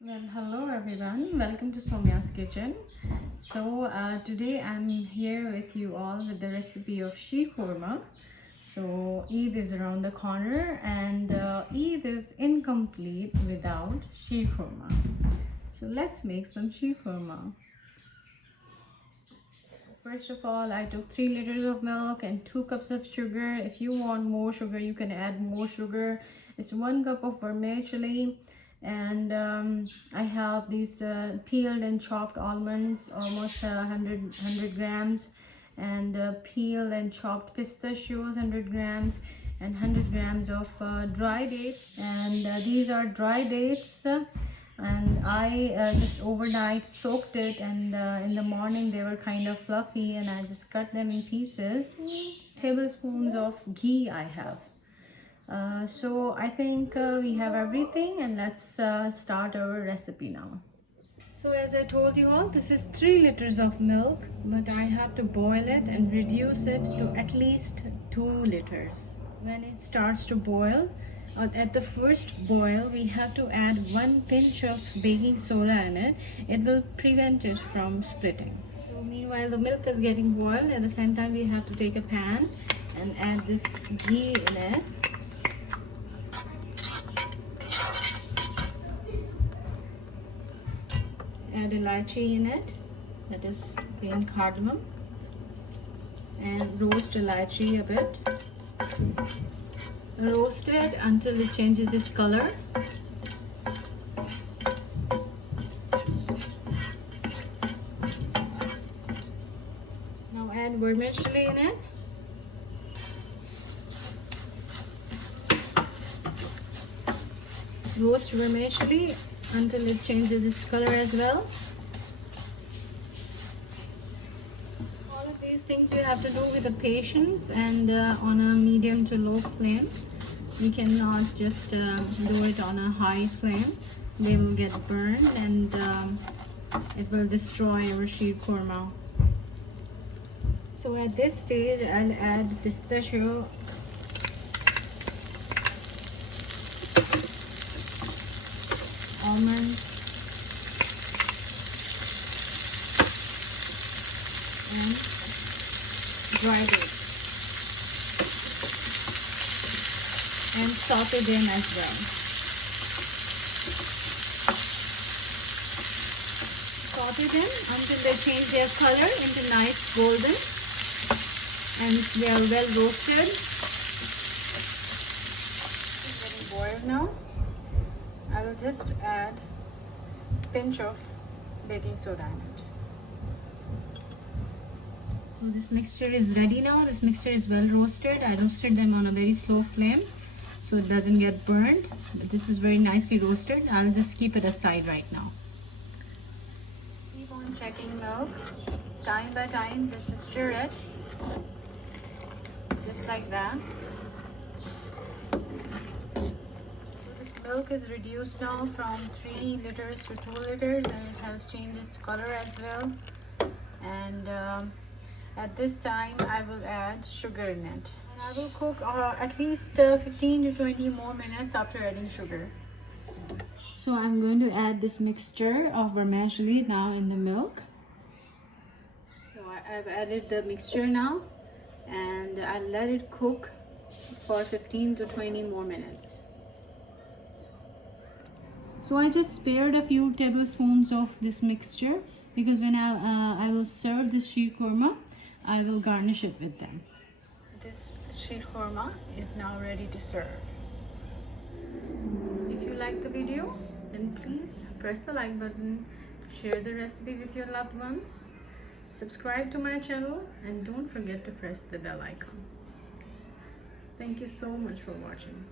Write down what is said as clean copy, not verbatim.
Well, hello everyone. Welcome to Somia's kitchen. Today I'm here with you all with the recipe of khurma. So Eid is around the corner, and Eid is incomplete without khurma. So let's make some khurma. First of all, I took 3 liters of milk and 2 cups of sugar. If you want more sugar, you can add more sugar. It's 1 cup of vermicelli, and I have these peeled and chopped almonds, almost 100 grams, and peeled and chopped pistachios, 100 grams, and 100 grams of dry dates. And these are dry dates. And I just overnight soaked it, and in the morning they were kind of fluffy, and I just cut them in pieces. Tablespoons of ghee I have. So I think we have everything, and let's start our recipe now. So as I told you all, this is 3 liters of milk, but I have to boil it and reduce it to at least 2 liters. When it starts to boil, at the first boil, we have to add 1 pinch of baking soda in it. It will prevent it from splitting. So meanwhile, the milk is getting boiled. At the same time, we have to take a pan and add this ghee in it. Add ilaichi in it, that is plain cardamom, and roast ilaichi a bit. Roast it until it changes its color. Now add vermicelli in it. Roast vermicelli until it changes its color as well. All of these things you have to do with the patience and on a medium to low flame. You cannot just do it on a high flame. They will get burned, and it will destroy our khurma. So at this stage, I'll add pistachio, almonds, and dry dates, and saute them as well. Saute them until they change their color into nice golden, and they are well roasted. It's getting boiled now. I will just add a pinch of baking soda in it. So this mixture is ready now. This mixture is well roasted. I roasted them on a very slow flame so it doesn't get burned. But this is very nicely roasted. I'll just keep it aside right now. Keep on checking milk time by time. Just stir it. Just like that. Milk is reduced now from 3 liters to 2 liters, and it has changed its color as well. And at this time I will add sugar in it, and I will cook at least 15 to 20 more minutes after adding sugar. So I'm going to add this mixture of vermicelli now in the milk. So I've added the mixture now, and I'll let it cook for 15 to 20 more minutes. So I just spared a few tablespoons of this mixture because when I will serve this khurma, I will garnish it with them. This khurma is now ready to serve. If you like the video, then please press the like button, share the recipe with your loved ones, subscribe to my channel, and don't forget to press the bell icon. Thank you so much for watching.